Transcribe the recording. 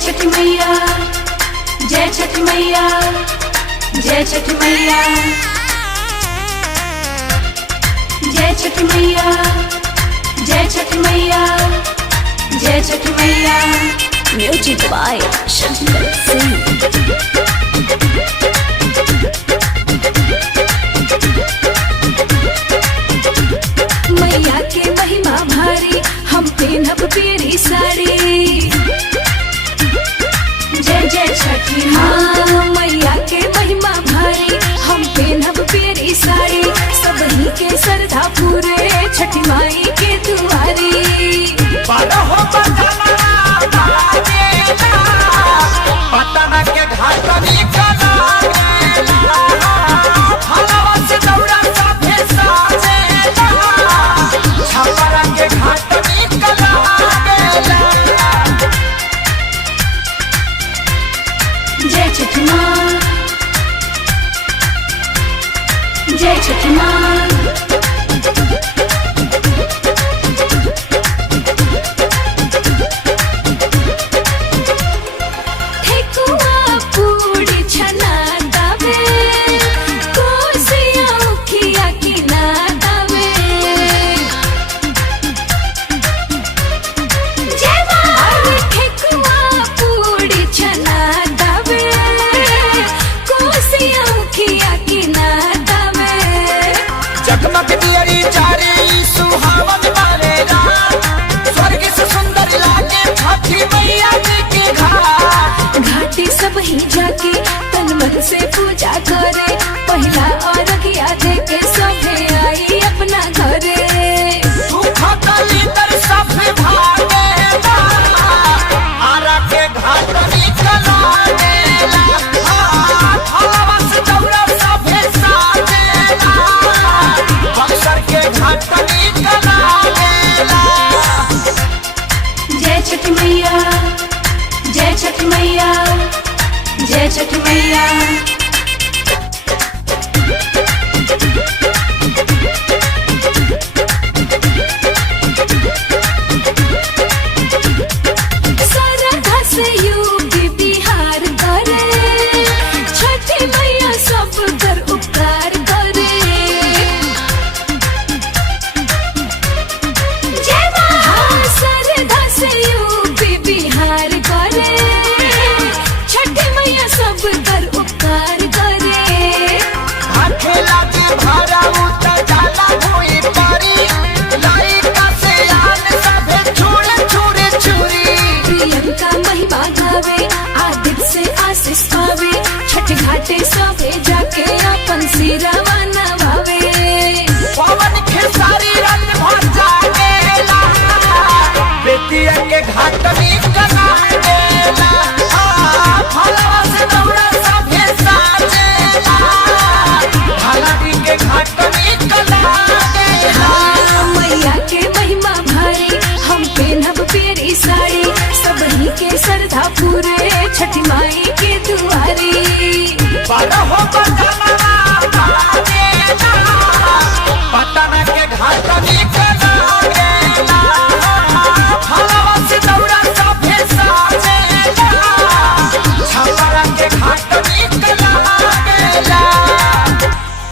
छठ मैया, जय छठ मैया, जय छठ मैया, जय छठ मैया, जय छठ मैया, जय छठ मैया। Music by Shankar Singh. मैया के महिमा भारी, हम पहनब पीरी साड़ी। जय जय छठी माँ। मैया के महिमा भारी, हम पहनब पीरी साड़ी। सबही के श्रद्धा पूरे, छठी माई के दुआरी। पटना के घाट निकला फलवा से दौड़ा साथे साजेला, छपरा के घाट निकला जय छठी माँ, जय छठी माँ। जगमग दियरी चारी सुहावन वाले रात, स्वर्ग से सुंदर लागे छठी मैया जी के घाट। घाटी सब ही जाके तन मन से पूजा करे, पहला अर्घ्य दे के सभे आई अपना घरे। सुख कली तर सब भागेला, आरा के घाट निकला गेला। फलवा से दौड़ा सभे साजेला, बक्सर के घाट निकला गेला। जय छठ मैया, जय छठ मैया, जय छठ मैया। श्रद्धा से यूपी बिहार करे, छठी मैया सब कर उपकार करे। श्रद्धा से यूपी बिहार करे, छठी मैया सब कर उपकार करे। अकेला के भारा उतर जाला हुई पारी, लाइका से आन सभे छुड़े छुड़े छुरी। प्रियंका महिमा गावे, आदित्य से आशीष पावे, छठ घाटे सभे जाके अपन सिरवा नवावे। पवन खेसारी रंग भर जागेला, बेतिया के घाट